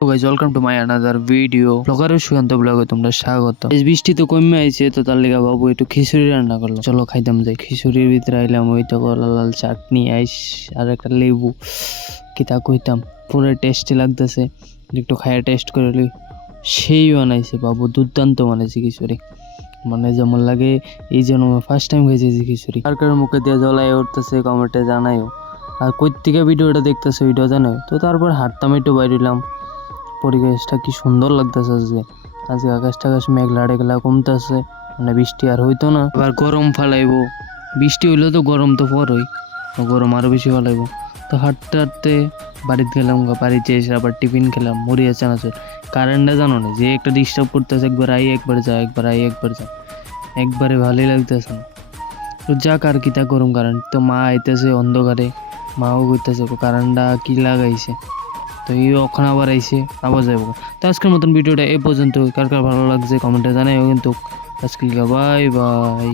তো guys welcome to my another video ব্লগারের সুকান্ত ব্লগে তোমরা স্বাগত। এই বৃষ্টি তো কমে আইছে, তো তার লেগে বাবু একটু খিচুড়ি রান্না করলো। চলো খাইতাম যাই। খিচুড়ির ভিতরে আইলাম ওই তো কলা লাল চাটনি আইস আর একটা লেবু, কিতা কইতাম পুরো টেস্টি লাগতেছে। একটু খাইয়া টেস্ট করে লই। সেই বানাইছে বাবু, দুর্দান্ত বানাইছে খিচুড়ি, মানে যেমন লাগে এই যেন ফার্স্ট টাইম খাইছি খিচুড়ি। কার কার মুখে দিয়ে জ্বলাই উঠতেছে কমেন্টে জানাইও, আর কই থেকে ভিডিওটা দেখতেছে ওইটাও জানাও। তো তারপর হাঁটতাম একটু বাইরিলাম, পরিবেশটা কি সুন্দর লাগতেছে। আজকে আকাশ টাকাশ মেঘলা টেঘলা কমতেছে, মানে বৃষ্টি আর হইতো না। এবার গরম ফালাইবো, বৃষ্টি হইলে তো গরম তো পরই, তো গরম আরো বেশি ফালাইবো। তো হাঁটতে হাঁটতে বাড়িতে গেলাম, বাড়িতে এসে আবার টিফিন খেলাম মুড়ি আর চানাচুর। কারেন্টটা জানো না যে একটা ডিস্টার্ব করতেছে, একবার আই একবার যায়, একবার আই একবার যায়, একবারে ভালোই লাগতেছে না। তো যাক আর কিতা করুম, কারেন্ট তো মা আইতেছে অন্ধকারে, মাও কইতেছে কারেন্টটা কি লাগাইছে। তো এই ওখানে আবার আইসে আবার যাবো। তো আজকের মতন ভিডিওটা এ পর্যন্ত। কার কার ভালো লাগছে কমেন্টে জানাইও কিন্তু। আজকে বাই বাই।